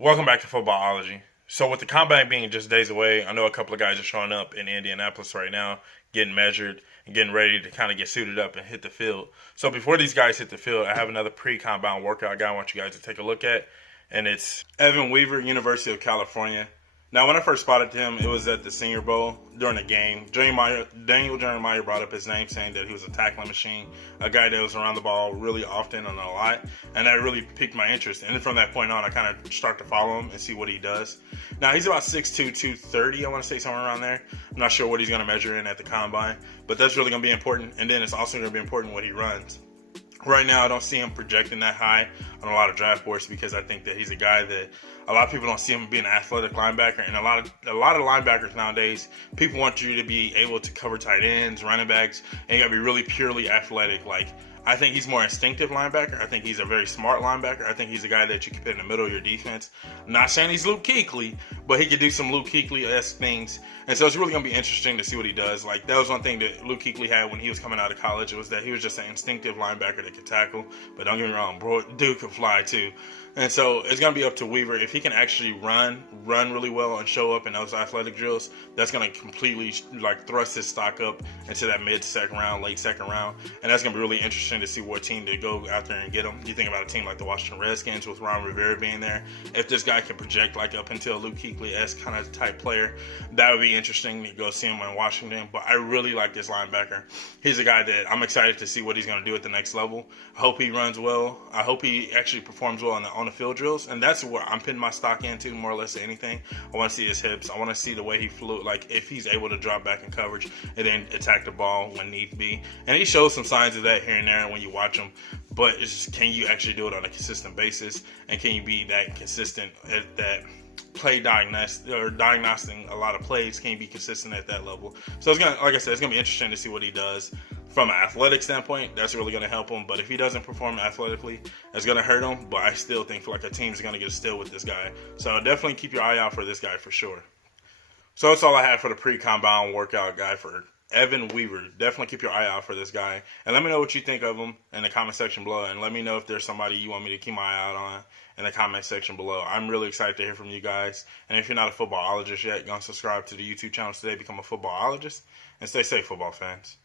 Welcome back to Footballology. So with the combine being just days away, I know a couple of guys are showing up in Indianapolis right now, getting measured and getting ready to kind of get suited up and hit the field. So before these guys hit the field, I have another pre-combine workout guy I want you guys to take a look at, and it's Evan Weaver, University of California. Now, when I first spotted him, it was at the Senior Bowl during a game. Daniel Jeremiah brought up his name, saying that he was a tackling machine, a guy that was around the ball really often and a lot, and that really piqued my interest. And then from that point on, I kind of start to follow him and see what he does. Now, he's about 6'2", 230, I want to say, somewhere around there. I'm not sure what he's going to measure in at the combine, but that's really going to be important. And then it's also going to be important what he runs. Right now, I don't see him projecting that high on a lot of draft boards because I think that he's a guy that a lot of people don't see him being an athletic linebacker, and a lot of linebackers nowadays, people want you to be able to cover tight ends, running backs, and you got to be really purely athletic. Like, I think he's more instinctive linebacker. I think he's a very smart linebacker. I think he's a guy that you can put in the middle of your defense. I'm not saying he's Luke Kuechly, but he could do some Luke Kuechly-esque things. And so it's really going to be interesting to see what he does. Like, that was one thing that Luke Kuechly had when he was coming out of college, was that he was just an instinctive linebacker that could tackle. But don't get me wrong, bro, dude could fly too. And so it's going to be up to Weaver. If he can actually run really well and show up in those athletic drills, that's going to completely like thrust his stock up into that mid-second round, late second round. And that's going to be really interesting to see what team they go out there and get him. You think about a team like the Washington Redskins with Ron Rivera being there. If this guy can project like up until a Luke Kuechly-esque kind of type player, that would be interesting to go see him in Washington. But I really like this linebacker. He's a guy that I'm excited to see what he's going to do at the next level. I hope he runs well. I hope he actually performs well on the field drills, and that's where I'm putting my stock into more or less than anything. I want to see his hips. I want to see the way he flew, like if he's able to drop back in coverage and then attack the ball when need be. And he shows some signs of that here and there when you watch him. But it's just, can you actually do it on a consistent basis, and can you be that consistent at that play diagnosing a lot of plays? Can you be consistent at that level? So it's gonna, like I said, it's gonna be interesting to see what he does from an athletic standpoint. That's really gonna help him. But if he doesn't perform athletically, it's gonna hurt him. But I still think like a team's gonna get a steal with this guy. So definitely keep your eye out for this guy for sure. So that's all I have for the pre-combine workout guy for Evan Weaver. Definitely keep your eye out for this guy. And let me know what you think of him in the comment section below. And let me know if there's somebody you want me to keep my eye out on in the comment section below. I'm really excited to hear from you guys. And if you're not a footballologist yet, go and subscribe to the YouTube channel today. Become a footballologist. And stay safe, football fans.